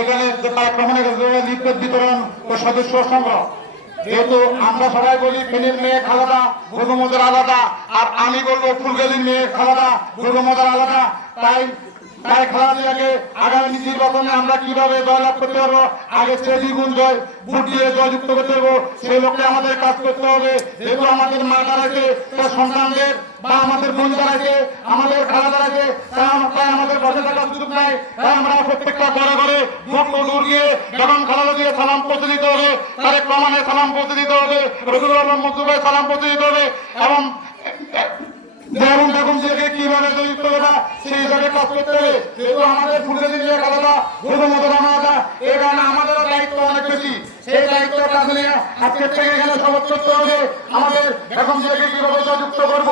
এখানে আমি বলব ফুলগালির আলাদা। তাই তাই আগামী নির্বাচনে আমরা কীভাবে জয়লাভ করতে পারব, আগে সে জয় ভোট দিয়ে জয়যুক্ত করতে পারব, সেই লক্ষ্যে আমাদের কাজ করতে হবে। যেহেতু আমাদের মাতা আছে তার সন্তানদের বা আমাদের বোনদের আছে আমাদের খালাদা আছে তাই আমাদের বসে থাকার সুযোগ নাই তাই আমরা প্রত্যেকটা ঘরে ঘরে দূর গিয়ে বেগম খালাদা দিয়ে সালাম পৌঁছে দিতে হবে, তারেক রহমানে সালাম পৌঁছে দিতে হবে রবিউল আলম মজুবাই সালাম পৌঁছে দিতে হবে, এবং সেই হিসাবে কাজ করতে হবে। আমাদের দিয়ে দায়িত্ব অনেক বেশি। সেই নিয়ে থেকে এখানে হবে। আমাদের জিয়াকে কীভাবে জয়যুক্ত করব?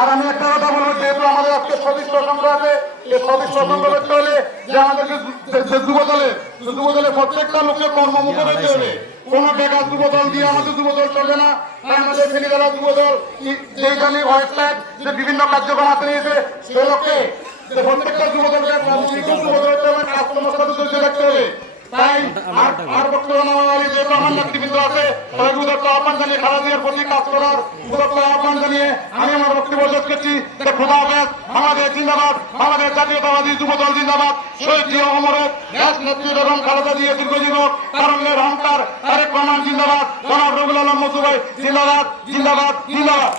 আর আমি একটা কথা বলব যেহেতু আমাদের আজকে সদস্য সংগ্রহ আছে এই সদস্য সংগ্রহ করতে হলে যে আমাদেরকে যুবদলে যুবদলে প্রত্যেকটা লোককে কর্মমুখ হতে হবে। কোন বেকার যুবদল দিয়ে আমাদের যুবদল চলবে না। আমাদের ফেনীবেলা যুবদল যেইখানে ওয়েবসাইট যে বিভিন্ন কার্যক্রম হাতে নিয়েছে সে প্রত্যেকটা যুবদলকে যুবদল হতে হবে সাথে রাখতে হবে। তাই আর আর বক্তব্য আমার নেতৃবৃন্দ আছে আহ্বান জানিয়ে দিয়ার প্রতি কাজ করার আহ্বান জানিয়ে আমি আমার বক্তব্য শেষ করছি যে খোদা হাফেজ, বাংলাদেশ জিন্দাবাদ, বাংলাদেশ জাতীয়তাবাদী যুবদল জিন্দাবাদ। শহীদ জিয়া অমরের দেশ নেত্রী বেগম খালেদা জিয়া দীর্ঘজীব কারণের অহংকার তারেক রহমান জিন্দাবাদ। জনাব রবুল আলম মজুবাই জিন্দাবাদ জিন্দাবাদ জিন্দাবাদ।